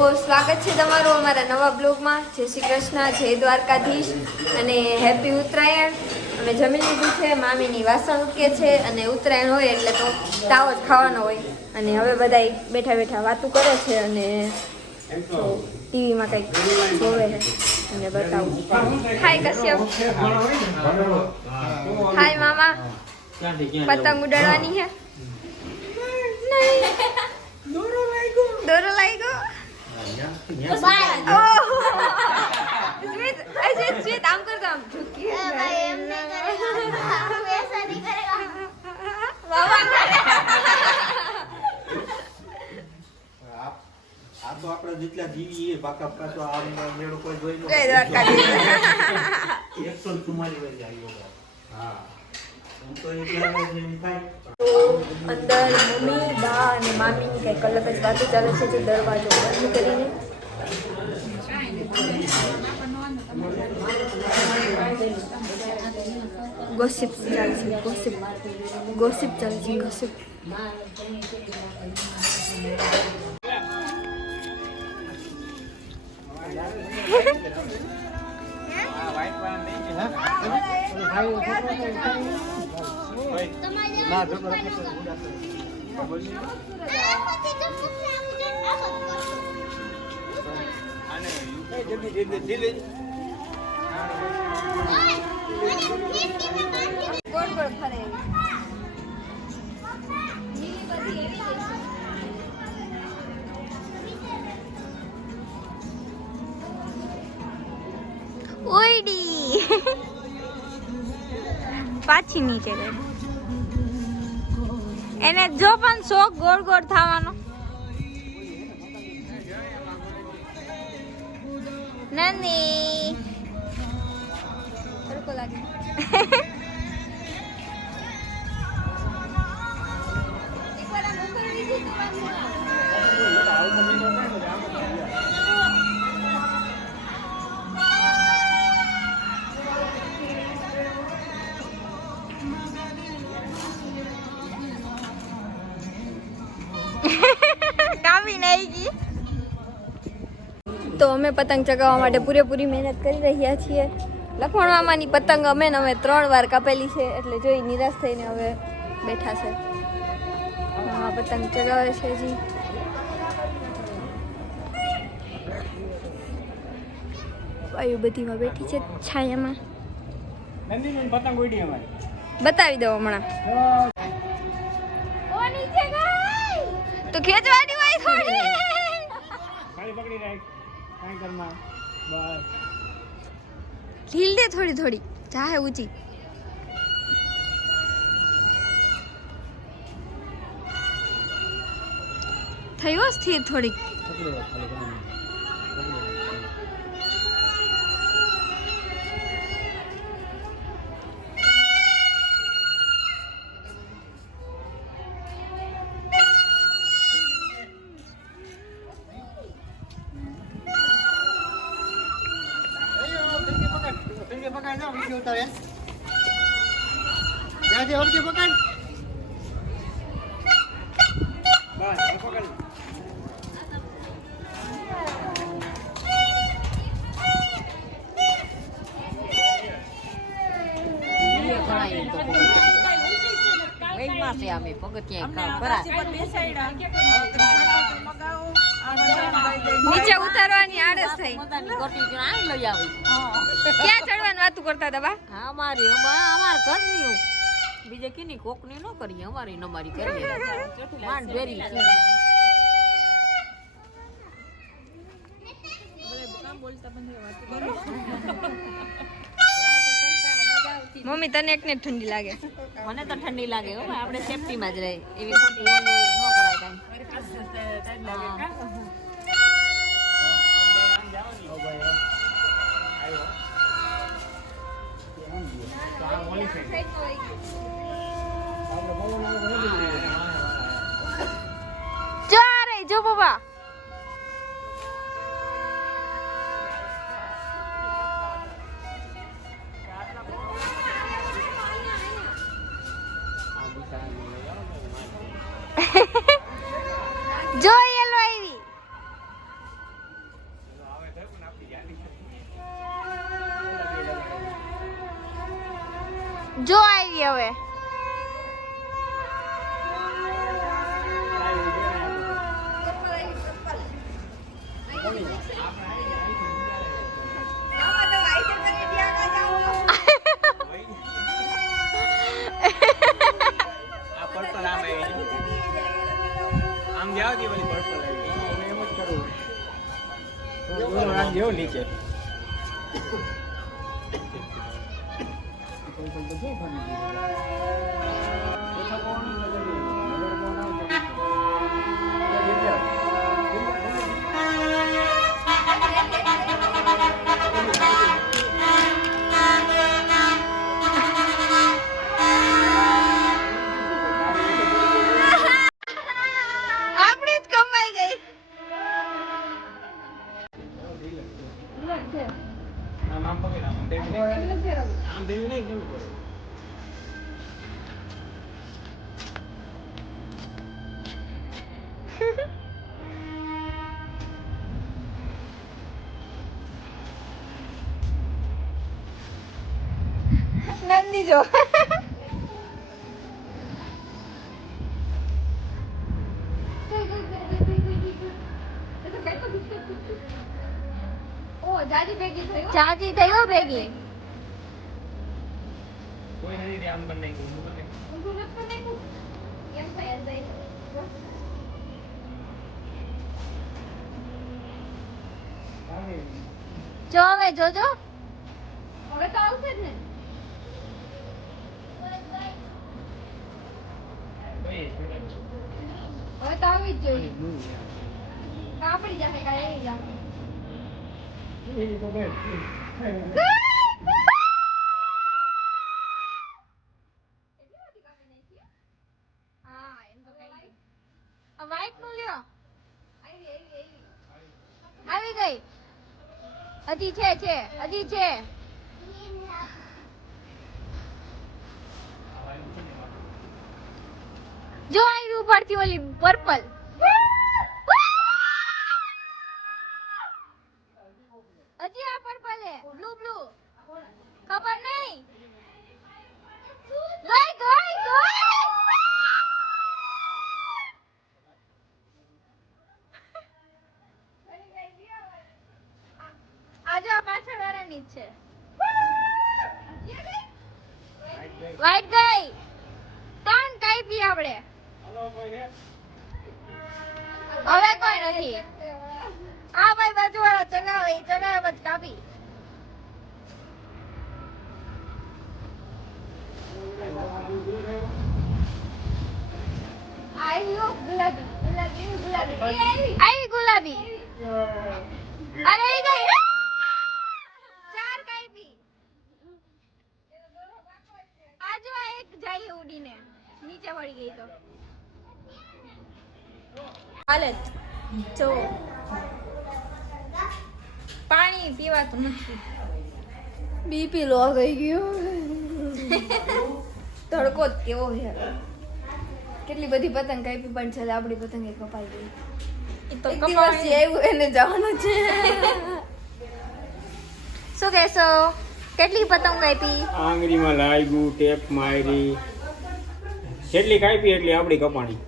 સ્વાગત છે તમારું અમારા નવા બ્લોગમાં. જય શ્રી કૃષ્ણ, જય દ્વારકાધીશ અને હેપી ઉત્તરાયણ. અમે જમી લીધું છે, મામીની વાસણ ઉકે છે અને ઉત્તરાયણ હોય એટલે તો તાવ જ ખાવાનો હોય. અને હવે બધા બેઠા બેઠા વાતું કરે છે અને ટીવીમાં કંઈક જોવે છે અને બતાવું. હાય કશ્યપ, હાય મામા. પતંગ ઉડાડવાની છે? દોરો લાગ્યો. स्वीट आम कर दो, आम झुकी भाई एम नहीं करेगा, हम ऐसा नहीं करेगा बाबा आप तो આપણે જેટલા જીવી એ બાકા પાછો આમ મેળો કોઈ જોઈ નો જય દ્વારકાધીશ 144 વાગે આવ્યો. હા હું તો એકલા જ નહીં થાય. અંદર મમ્મી બા અને મામીની કંઈક અલગ જ વાતો ચાલે છે. જે દરવાજો બંધ કરીને ગોસિપ ચાલે છે, ગોસિપ ચાલે છે, ગોસિપ. ગોળ ગોળ ફરે. ઓયડી પાછી નીચે ગઈ. એને જો પણ શોખ ગોળ ગોળ થવાનો. નંદી તડકો લાગે. તો અમે પતંગ ચગાવવા માટે પૂરેપૂરી મહેનત કરી રહ્યા છીએ. લખમણ મામાની પતંગ અમે 3 વાર કાપેલી છે એટલે જોઈ નિરાશ થઈને હવે બેઠા છે. હા પતંગ ચગાવે છે જી. વાયુ બધીમાં બેઠી છે છાયામાં. બતાવી દો હમણાં. તો ખેંચવાની હોય થોડી. પકડી રાખ. ઢીલ દે થોડી થોડી, ચાહે ઊંચી. થયો સ્થિર થોડીક. નીચે ઉતારવાની આળસ થઈ. ક્યાં ચડવાનું વાતું કરતા હતા બા? અમાર ઘરની બીજે કીની કોકની ન કરીએ, અમારી નમારી કરીએ. માંડ ભેરી મમ્મી તને એકને ઠંડી લાગે? મને તો ઠંડી લાગે હો. આપણે સેફટીમાં જ રહે એવી ખોટી ઓલું ન કરાય કાંઈ. જો બાબા જો યેલો આવી. આમ જાવ દી ઓલી પર્પલ આવી એમ જ કરું બોલો રાખ જેવો નીચે આપણી જ કમાઈ ગઈ. આમ પકડ આમ દેવી આમ દેવી નહીં કેવું પડે નંદી જો જાજી થઈ હો ભેગી. કોઈ નથી આમ બન નહીં જો હવે જોજો હવે તો આવશે જ ને. હવે તો આવી જ જોઈએ. કાપડી જશે કાંઈ એવી જશે. વ્હાઈટ નું લ્યો. આવી ગઈ. હજી છે હજી છે. જો આવી ઉપરથી ઓલી પર્પલ. હજી આ પર્પલ હે બ્લુ ખબર નહીં. ગઈ આજે આ પાછળ વાળાની જ છે. વ્હાઈટ ગઈ. ત્રણ કાપી આપણે. હવે કોઈ નથી. આ ભાઈ બાજુ વાળા ચગાવે બસ કાપી. આવી ગુલાબી. અરે એ ગઈ. ચાર કાપી. આજો એક જાય ઉડીને નીચે વળી ગઈ તો હાલત જો પાણી પીવાતું નથી. બીપી લો થઈ ગયો. તડકો જ કેવો છે. કેટલી બધી પતંગ કાપી પણ છેલ્લે આપણી પતંગ કપાઈ ગઈ. એ તો કપાઈ આવ્યું એને જવાનું છે. શું કહેશો? કેટલી પતંગ કાપી? આંગળીમાં લાગ્યું ટેપ મારી જેટલી કાપી એટલી આપણી કપાણી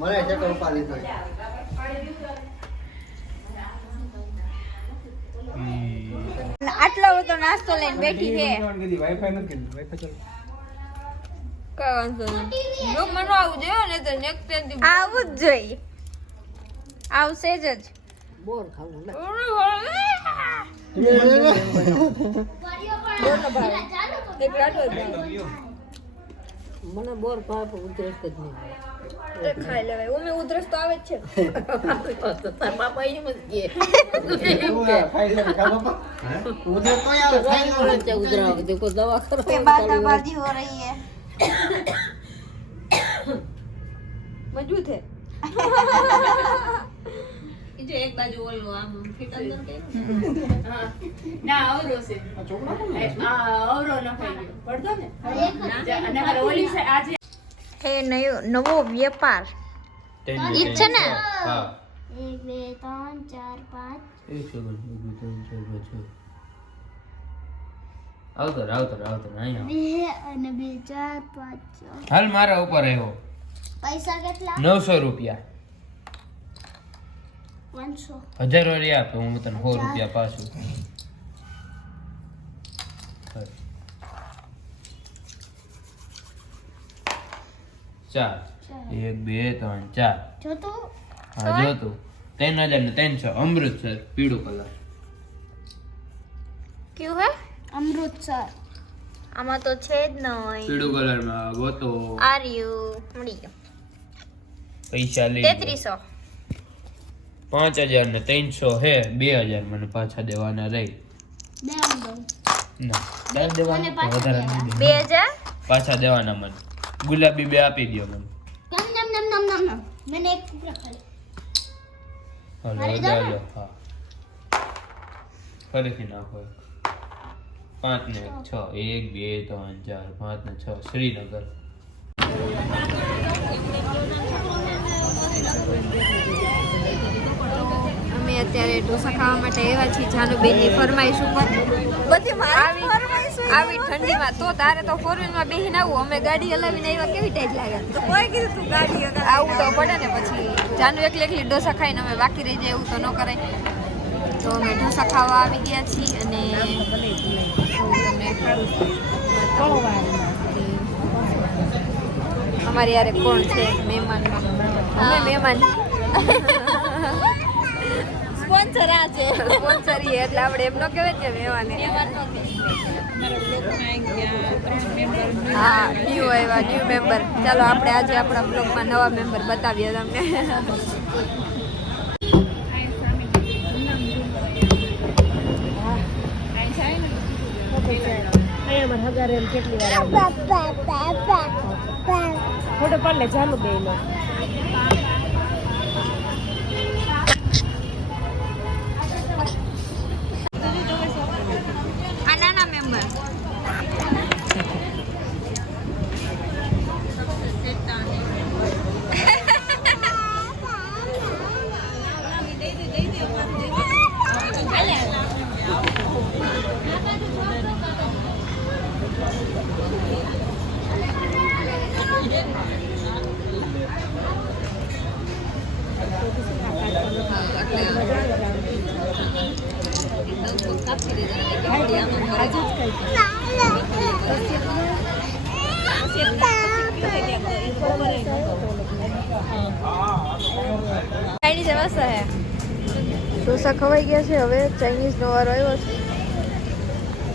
મને ચેક ઉપાડી તો આટલો બધો નાસ્તો લઈને બેઠી છે. વાઈફાઈ નથી વાઈફાઈ ચાલુ કઈ વાંધો નહીં. જો મને આવું જોઈએ ને તો નેક્સ્ટ ટાઈમ આવું જ જોઈએ. આવશે જ. બોર ખાવું ને મને બોર ભાવ ઉધરસ જ નહીં ખાઈ લેવાય. ઓમે ઉધરસ તો આવે જ છે. તાર બાપા એમ જ કે ખાઈ લે ખા બાપા ઉધર તો આવે ખાઈ લે ઉધરાવ દેખો દવા કરો बाजी हो रही है. मजबूत है. જો એક બાજુ ઓલું આમ ફિટલ ન કે ના આવરો છે આ આવરો ન ખાઈ ગયો પડતો ને અને મારે ઓલી છે આજે એ નવો વેપાર ઈ છે ને. હા 1 2 3 4 5 એક સેકન્ડ 1 2 3 4 5 આવતર અહીંયા 2 અને 2 4 5 હાલ મારા ઉપર આવ્યો પૈસા કેટલા 900 રૂપિયા 500 હજારો રે આપે હું તને 100 રૂપિયા પાછું ચાર 1 2 3 4 જો તું હા જો તું 3,300 અમૃતસર પીળો કલર ક્યું હે અમૃતસર આમાં તો છે જ નહીં પીળો કલર માં ગોતો આર્યુ મળી ગયો પૈસા લઈ 3300 5,300 હે 2,000 મને પાછા દેવાના રહી દેવાનું દઉં ના ચાલ દેવાના તો વધારે નહીં દે. 2000 પાછા દેવાના મને ગુલાબી 2 આપી દો મને નમ નમ નમ નમ નમ નમ મને એક ટુકડા ખાલી હાલો મારે ચાલો હા ફરીથી નાખો 5 ને 6 1 2 3 4 5 ને 6 શ્રીનગર અમે અત્યારે ઢોસા ખાવા માટે આવ્યા છીએ જાનુબેનની ફરમાઈશ ઉપર બધી આવી ઠંડીમાં તો તારે તો ફોર વ્હીલમાં બેહીને આવું અમે ગાડી હલાવીને આવ્યા કેવી ટાઈટ લાગે તો કોઈ કીધું તું ગાડી આવું તો પડે ને પછી જાનુ એકલી એકલી ઢોસા ખાઈને અમે બાકી રહી જાય એવું તો ન કરાય તો અમે ઢોસા ખાવા આવી ગયા છીએ અને તમને અમારી યારે કોણ છે મહેમાન અમે મહેમાન સ્પોન્સર આ છે સ્પોન્સર એટલે આપણે એમ ન કહેવાય કે મહેમાન હા ન્યૂ આવ્યા ન્યૂ મેમ્બર ચાલો આપણે આજે આપણા બ્લોગમાં નવા મેમ્બર બતાવીએ તમને ફોટો પાડ લે જાનુ બેનો આ નાના મેમ્બર ચાઇનીઝ મસ્ત હે ઢોસા ખવાઈ ગયા છે હવે ચાઇનીઝ નો વારો આવ્યો છે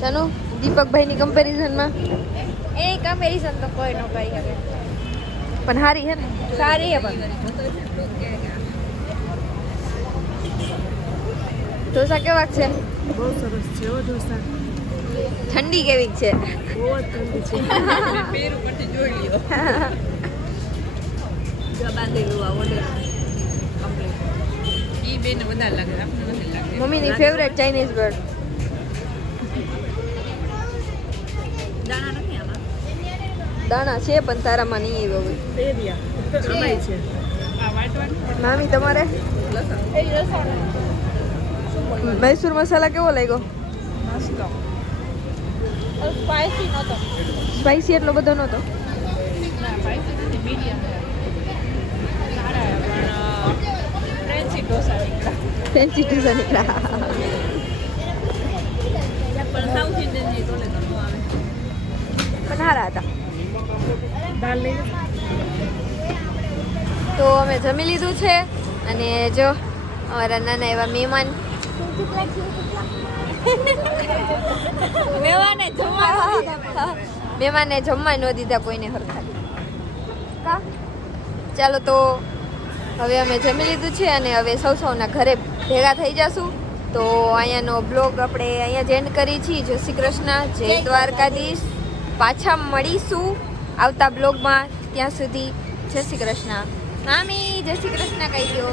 ચાલો દીપકભાઈની કમ્પેરિઝનમાં એ કમ્પેરિઝન તો કોઈ ન કરી શકે પણ સારી છે ને સારી છે પણ ઢોસા કેવાક છે બહુ સરસ છે ઓ ઢોસા ઠંડી કેવી છે બહુ ઠંડી છે પેર ઉપરથી જોઈ લ્યો જો બાંધેલું આ ઓલે કમ્પ્લીટ ઈ બેને વધારે લાગે આપણે નથી લાગે મમ્મીની ફેવરેટ ચાઇનીઝ બર્ડ દાણા નથી આમાં દાણા છે પણ તારામાં નહીં આવ્યો હોય પેરિયા સમાય છે આ વાઈટ વાઈટ મામી તમારે મૈસૂર મસાલા કેવો લાગ્યો મસ્ત સ્પાઈસી નતો સ્પાઈસી એટલો બધો નહોતો ના સ્પાઈસી નથી મીડિયમ સારા પણ ફ્રેન્ચી ઢોસા નીકળ્યા ફેન્સી ઢોસા નીકળ્યા પણ સાઉથ ઇન્ડિયન ની તોલે તો નો આવે પણ સારા હતા દાલ લઈને તો અમે જમી લીધું છે અને જો અમારા નાના એવા મહેમાન મહેમાને જમવા ન દીધા કોઈને હરખા કા ચાલો તો હવે અમે જમી લીધું છે અને હવે સૌના ઘરે ભેગા થઈ જશું તો અહીંયાનો બ્લોગ આપણે અહીંયા જ એન્ડ કરી છીએ જય શ્રી કૃષ્ણ જય દ્વારકાધીશ પાછા મળીશું આવતા બ્લોગમાં ત્યાં સુધી જય શ્રી કૃષ્ણ મામી જય શ્રી કૃષ્ણ કહી દો